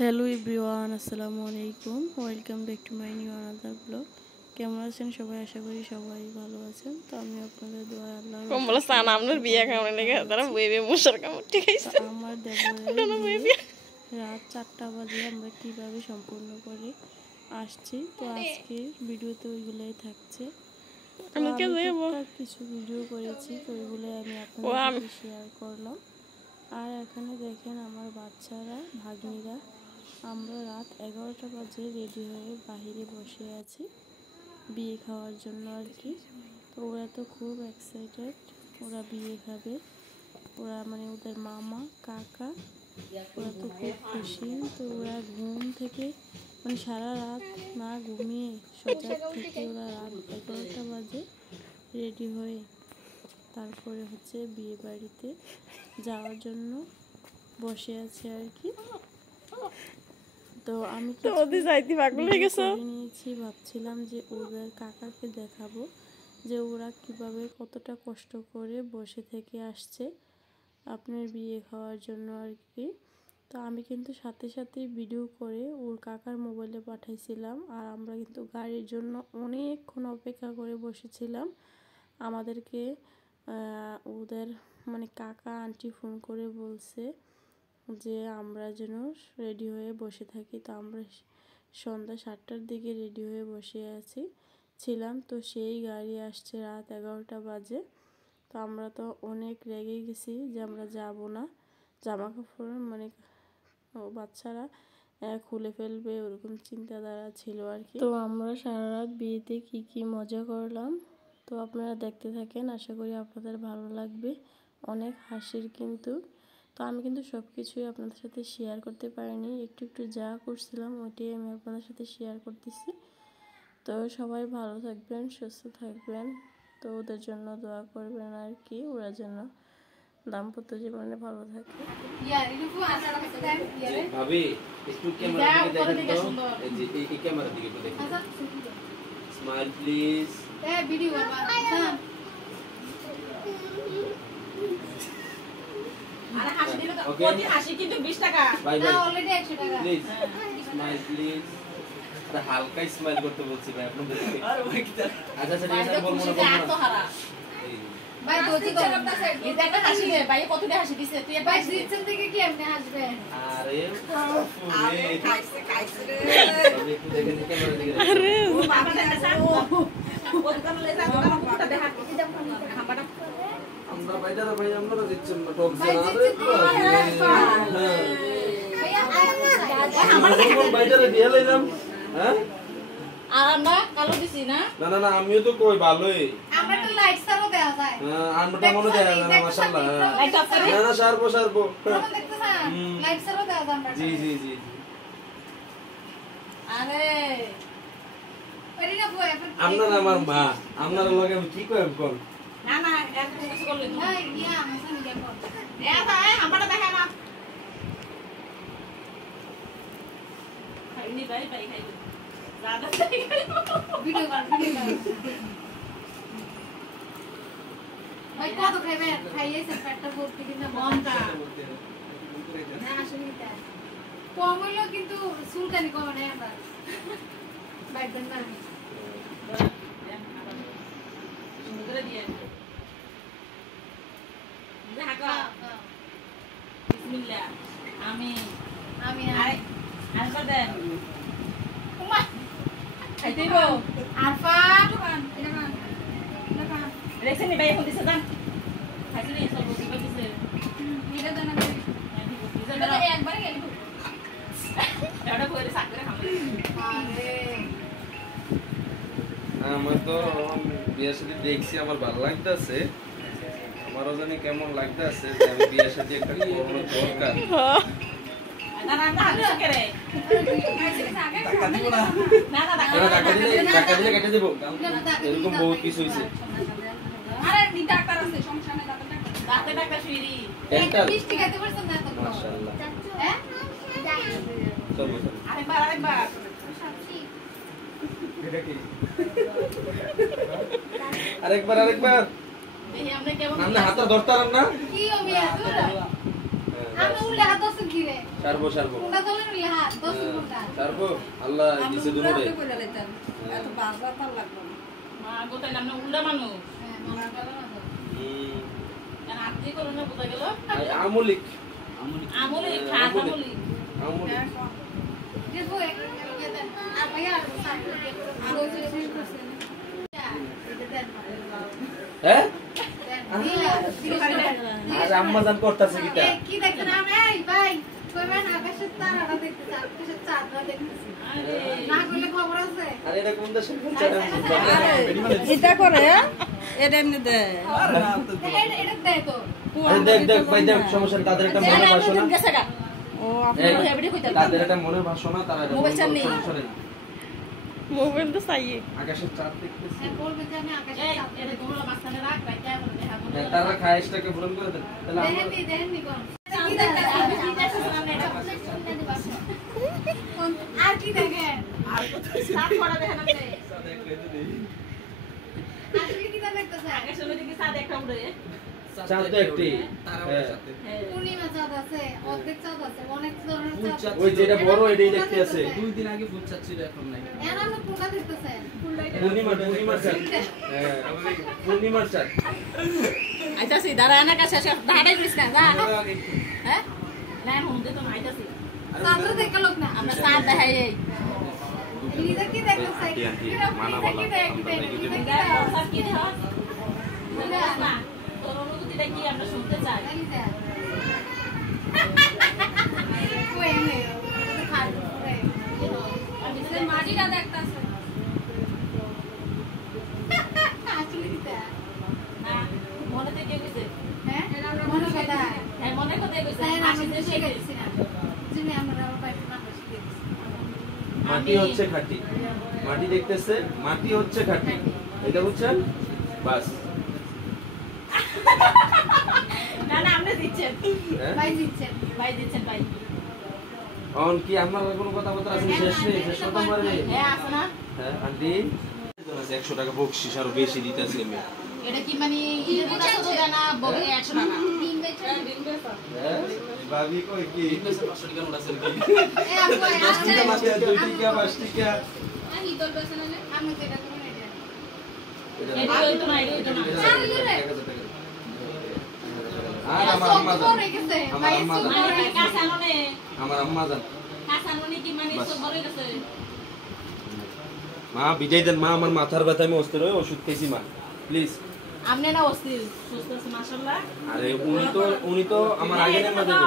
Hello everyone, আসসালামু আলাইকুম। Welcome back to my new another blog. কেমন আছেন সবাই? আশা করি সবাই ভালো আছেন। তো আমি আপনাদের দোয়া আল্লাহ আমার দেবরের রাত 4টা বাজে আমরা কিভাবে সম্পূর্ণ করে আসছি। তো আজকের ভিডিওতে ওইগুলোই থাকছে। আমি কিছু ভিডিও করেছি, তো ওইগুলো আমি আপনাদের সাথে শেয়ার করলাম। আর এখানে দেখেন আমার বাচ্চারা, ভাগ্নিরা, আমরা রাত 11টা বাজে রেডি হয়ে বাহিরে বসে আছি বিয়ে খাওয়ার জন্য আর কি। তো ওরা তো খুব এক্সাইটেড, ওরা বিয়ে খাবে। ওরা মানে ওদের মামা কাকা ওরা তো খুব খুশি। তো ওরা ঘুম থেকে মানে সারা রাত না ঘুমিয়ে সজাগ থেকে ওরা রাত 11টা বাজে রেডি হয়ে তারপরে হচ্ছে বিয়ে বাড়িতে যাওয়ার জন্য বসে আছে আর কি। তো আমি নিয়েছি, ভাবছিলাম যে ওদের কাকাকে দেখাবো যে ওরা কিভাবে কতটা কষ্ট করে বসে থেকে আসছে আপনার বিয়ে খাওয়ার জন্য আর কি। তো আমি কিন্তু সাথে সাথেই ভিডিও করে ওর কাকার মোবাইলে পাঠাইছিলাম। আর আমরা কিন্তু গাড়ির জন্য অনেকক্ষণ অপেক্ষা করে বসেছিলাম। আমাদেরকে ওদের মানে কাকা আন্টি ফোন করে বলছে যে আমরা যেন রেডি হয়ে বসে থাকি। তো আমরা সন্ধ্যা 7টার দিকে রেডি হয়ে বসে ছিলাম। তো সেই গাড়ি আসছে রাত 11টা বাজে। তো আমরা তো অনেক রেগে গেছি যে আমরা যাব না, জামা কাপড় মানে বাচ্চারা খুলে ফেলবে ওরকম চিন্তাধারা ছিল আর কি। তো আমরা সারা রাত বিয়েতে কি মজা করলাম, তো আপনারা দেখতে থাকেন। আশা করি আপনাদের ভালো লাগবে। অনেক হাসির কিন্তু। তো আমি কিন্তু সব কিছুই আপনাদের সাথে শেয়ার করতে পারিনি, একটু একটু যা করছিলাম ওইটাই আমি আপনাদের সাথে শেয়ার করতেছি। তো সবাই ভালো থাকবেন, সুস্থ থাকবেন। তো ওদের জন্য দোয়া করবেন আর কি, ওরা যেন দাম্পত্য জীবনে ভালো থাকে। ভাবি একটু ক্যামেরার দিকে দেখেন তো, এই ক্যামেরার দিকে একটু দেখেন। Smile please. ভিডিও করবা আরে হাসি দিলে তো প্রতি হাসি কিন্তু 20 টাকা না, অলরেডি 100 টাকা। Please smile please. আরে হালকা স্মাইল করতে বলছি ভাই আপনাদের। আরে ভাই কি তার আচ্ছা আচ্ছা ঠিক আছে, বলবো না তো হারা ভাই দোজি করতেছে। এই একটা হাসি দে ভাই, কতটা হাসি দিছে তুই? ভাই দিচ্ছেন থেকে কি এমনি হাসবে? আরে আরে খাইছে রে। তবে একটু দেখেন ক্যামেরার দিকে। আরে ও বাবা দেখা ও দোকান লে যা, দোকান ফটোটা দেখা হামাটা আমরা বাইদারা ভাই আমরা দিচ্ছেন না টক জানা। আরে বাইদারা দিয়ে লইলাম। হ্যাঁ আর আমরা কালো দিছি না? না না না, আমিও তো কই ভালোই। আমরা তো লাইট সারো দেয়া যায়। হ্যাঁ আমরা মনে দেয়া যায় না মাশাআল্লাহ। লাইট অফ করে না না সারবো আমরা দেখতেছেন লাইট সারো দেয়া যায় আমরা। জি জি জি। আরে এরিনা বয় আপনারা আমার মা, আপনারা লগে আমি কি কইম কোন? না না এত কিছু করলে তো না ইয়া আমসন গেল এ ভাই আমাটা দেখা না খাইনি ভাই ভাই খাইনি দাদা ভিডিও কর ভাই কত খাইবে খাইয়েছে পেটটা ভর্তি কিনা মনটা না আসলে তাই কম হইলো কিন্তু সুলতানি কম না আমরা বাইদন না সুন্দর দিয়ে ঢাকা বিসমিল্লাহ আমিন আমিন আনসার দেন উম্মা খাইতেইব আরফা এটা না রেসিপি ভাই এখন দিছে দান খাইছিনি সব কি দিছে এটা দানা এটা একবারে গেলি এটা করে সাকরে খাবে আরে আমার তো বিয়ের সাথে দেখছি আমার ভালো লাগতেছে, আমারও জানি কেমন লাগতেছে যে আমি বিয়ের সাথে একটা করোনা দরকার। না না না করে টাকা দিব না না না টাকা দিলে কেটে দেব, এরকম বহুত কিছু হইছে। আরে নি ডাক্তার আছে সমস্যা নাই, দাঁতে ডাক্তার শুইরি একটা 20 টাকা দিতে পারছ না তো মাশাআল্লাহ। হ্যাঁ চল আরেকবার এটা কি আরেকবার দেখি আমরা কেমন আপনি হাতটা ধরতারেন না? কি হবে এত আমি উল্লে হাত দশ কি রে সারবো কোনটা চলে উল্লে হাত দশ কোনটা সারবো আল্লাহ দিছে দুনোরে এত বারবার পার লাগবে না। মা গোটাই নাম উল্টা মানুষ হ্যাঁ মনে গেল না তো। কেন আপনি করুন না বোঝা গেল আমলিক আমলি খাস আমলি আমলিক দেখো আর ভাইয়া সাইকেল আর ওই যে শেষ করছে হ্যাঁ দিলা আর আম্মা জান করতেছে কিটা কি দেখছেন আপনি এই ভাই কইবেন আকাশের তারাটা দেখতেছি আকাশের চাঁদটা দেখতেছি না করলে খবর আছে আর এটা কোন দেশের এটা করে এটা এমনি দে এটা দেয় তো আরে দেখ ভাই দেখ সমস্যা তাদের একটা মনের বাসনা ও এই, আপনি হেবড়ি কইতা তাদের একটা মনের বাসনা তারা এটা মোবাইল চান নেই। সমস্যা নেই। মোবাইল তো চাইয়ে আকাশের চাঁদ দেখতেছি হ্যাঁ বলবেন যে আমি আকাশের এই চাঁদ এটা তোমরা মাঝখানে রাখ ভাই কেমন দেখা হ্যাঁ, তারা খায়েশটাকে পূরণ করে দেন তাহলে আমরা দেখেননি কোন কি দেখতেছেন আর কি দেখেন সাত করা দেখেন আপনি আসলে কি দেখতেছেন আগে শুনে দেখি সাত একটা উড়ে চাঁদ তো একটি হ্যাঁ। পূর্ণিমা চাঁদ আছে অর্ধেক চাঁদ আছে অনেক ধরনের চাঁদ ওই যেটা বড় এটাই দেখতে আছে 2 দিন আগে ফুল চাচ্ছিল এখন নাই এর আপনি কোনটা দেখতেছেন পূর্ণিমার চাঁদ হ্যাঁ পূর্ণিমার চাঁদ আইতাছি দাঁড়া না কাছে দাঁড়াই করিস না যা হ্যাঁ না হুমতে তো নাইতাছি চাঁদও দেখে লোক না আমরা সাত দেখাই এই লিজা কি দেখতেছে কি সব কি দেহ না তোর অনুভূতিটা কি আমরা শুনতে চাই মাটিটা দেখতেছে না মনে থেকে গেছে হ্যাঁ মনে কথা হ্যাঁ মনে কথা গেছে তাই আমি হাসিতে শিখে শিখে গেছি না যিনি আমরা বাইরে না শিখে গেছি মাটি হচ্ছে খাঁটি মাটি দেখতেছে মাটি হচ্ছে খাঁটি এটা বুঝছেন বাস না না আপনি দিচ্ছেন হ্যাঁ ভাই দিচ্ছেন ভাই দিচ্ছেন ভাই অন কি আমার কোনো কথাবার্তা আছে শেষ নেই শেষ কথা মারে নেই হ্যাঁ আছে না হ্যাঁ আন্টি 100 টাকা বকশিশ আরো বেশি দিতেছে আমি এটা কি মানে ইয়ে পুরা শুধু দেনা বগে 100 টাকা হ্যাঁ ভাবি কই কি 500 টাকা নোট আছে এ আপু আসছে মাসে 2 টাকা 5 টাকা আমি দল বেসন না আমি যেটা করব এটা এটা তো না এটা তো না আর আমার আম্মা জান বড় গেছে আমার ভাই আম্মা জান মানে কাসাননে আমার আম্মা জান কাসাননে কি মানে বাস। সব বড় গেছে মা বিদায় দেন মা আমার মাথার ব্যথা আমি অস্থির হয়ে ওষুধ খেয়েছি মা প্লিজ আমনে না অস্থির সুস্থ আছে মাশাআল্লাহ আরে উনি তো আমার আগে নেমা দেবো